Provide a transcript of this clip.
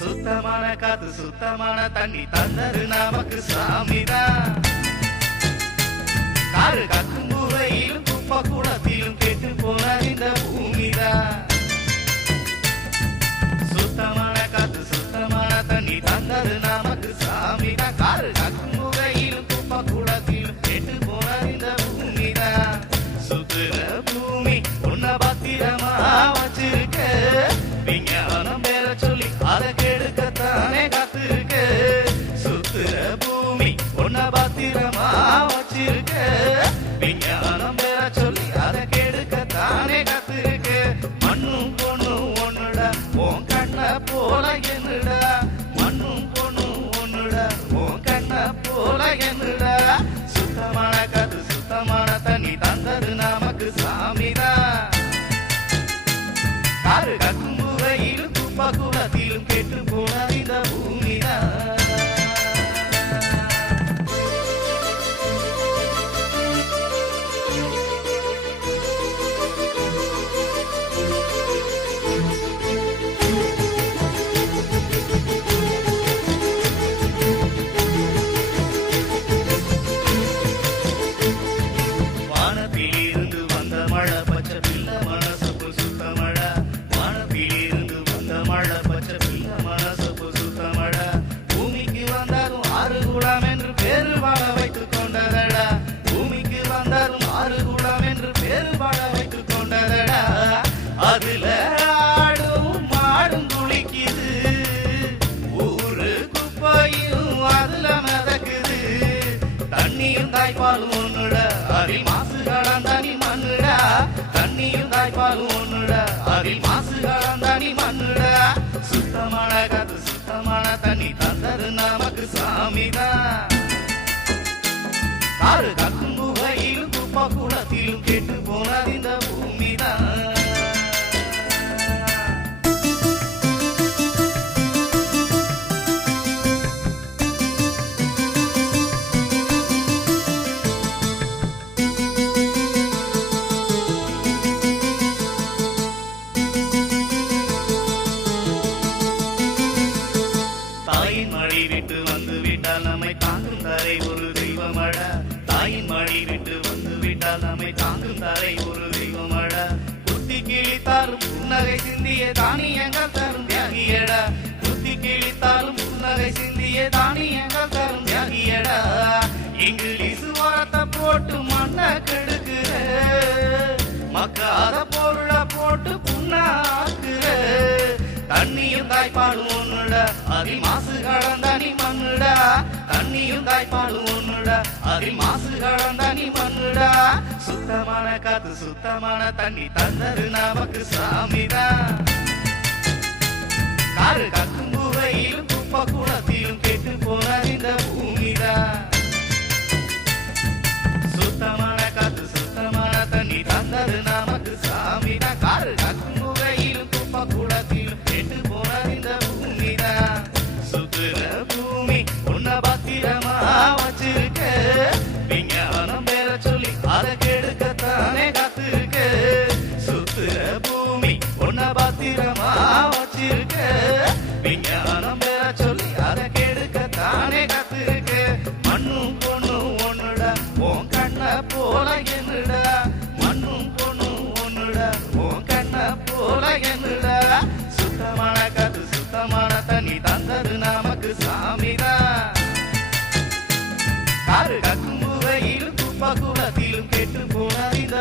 சுத்தமான காத்து சுத்தமான தண்ணி தந்தது நமக்கு சாமிதான். காரு கக்கும் பூவையிலும் குப்பை குளத்திலும் கெட்டு போன இந்த பூமிதான். சுத்தமான காத்து சுத்தமான தண்ணி தந்தது நமக்கு சாமிதான். காரு கக்கும் பூவையிலும் குப்பை குளத்திலும் கெட்டு போன இந்த பூமிதான். சுத்துற பூமி உன்னை பத்திரமா வச்சிருக்க, விஞ்ஞானம் பேர சொல்லி அதை கெடுக்கத்தானே காத்திருக்க. சுத்துற பூமி உன்னை பத்திரமா வச்சிருக்க, விஞ்ஞானம் பேர சொல்லி அதை கெடுக்கத்தானே காத்திருக்க. மண்ணும் பொண்ணும் ஒண்ணுடா உன் கண்ண போல என்னடா, மண்ணும் பொண்ணும் ஒண்ணுடா உன் கண்ண போல என்னடா. சுத்தமான காத்து சுத்தமான தண்ணி தந்தது நமக்கு சாமிதான். காரு கக்கும் பூவையிலும் குப்பை குளத்திலும் கெட்டு போன இந்த பூமிதான். வானத்திலிருந்து வந்த மழை பச்சை பிள்ளை மனசுக்குள் சுத்த மழை. வானத்திலிருந்து வந்த மழை பச்சை பிள்ளை மனசுக்குள் சுத்த மழை. பூமிக்கு வந்தாலும் ஆறு குளம் என்று பேரு வாழ வைத்துக் கொண்டதடா. பூமிக்கு வந்தாலும் ஆறு குளம் என்று பேரு வாழ வைத்துக் கொண்டதடா. அதுல ஆடும் மாடும் குளிக்குது, ஊரு குப்பையும் அதுல மிதக்குது. தண்ணியும் தாய்ப்பாலும் ஒண்ணுடா அதில் மாசு கலந்தானி மண்ணுடா. தண்ணியும் தாய்ப்பாலும் ஒண்ணுடா அதில் மாசு கலந்தானி மண்ணுடா. சுத்தமான காத்து சுத்தமான தண்ணி தந்தது நமக்கு சாமிதான். காரு கக்கும் பூவையிலும் குப்பை குளத்திலும் கெட்டு போனது இந்த பூமிதான். தாயின் மழை விட்டு வந்து விட்டால் நம்மை தாங்கும் தரை ஒரு தெய்வமடா. தாயின் மழை விட்டு வந்து விட்டால் நம்மை தாங்கும் தரை ஒரு தெய்வமடா. புத்தி கிழித்தாலும் புன்னகை சிந்திய தானியங்கள் தரும் தியாகியடா. புத்தி கிழித்தாலும் புன்னகை சிந்திய தானியங்கள் தரும் தியாகியடா. இங்கிலீஷ் வார்த்தை போட்டு மண்ணை கெடுக்கிற, மக்காத பொருளை போட்டு புண்ணாக்குற. தண்ணியும் தாய்ப்பாலும் ஒண்ணுடா அதில் மாசு கலந்தானி மண்ணுடா. தண்ணியும் தாய்ப்பாலும் ஒண்ணுடா அதில் மாசு கலந்தானி மண்ணுடா. சுத்தமான காத்து சுத்தமான தண்ணி தந்தது நமக்கு சாமிதான். காரு கக்கும் பூவையிலும் குப்பை குளத்திலும் கெட்டு போன இந்த பூமிதான். சுத்தமான காத்து சுத்தமான தண்ணி தந்தது நமக்கு சாமிதான். காரு கக்கும் பூவையிலும் குப்பை குளத்திலும் கெட்டு போன இந்த பூமிதான். சுத்துற பூமி உன்னை பத்திரமா வச்சிருக்க, விஞ்ஞானம் பேர சொல்லி அதை கெடுக்கத்தானே காத்திருக்க. சுத்துற பூமி உன்னை பத்திரமா வச்சிருக்க, விஞ்ஞானம் பேர சொல்லி அதை கெடுக்கத்தானே காத்திருக்க. மண்ணும் பொண்ணும் ஒண்ணுடா உன் கண்ண போல என்னடா, மண்ணும் பொண்ணும் ஒண்ணுடா உன் கண்ண போல என்னடா. சுத்தமான காத்து சுத்தமான தண்ணி தந்தது நமக்கு சாமிதான். காரு கக்கும் பூவையிலும் குப்பை குளத்திலும் கெட்டு போன இந்த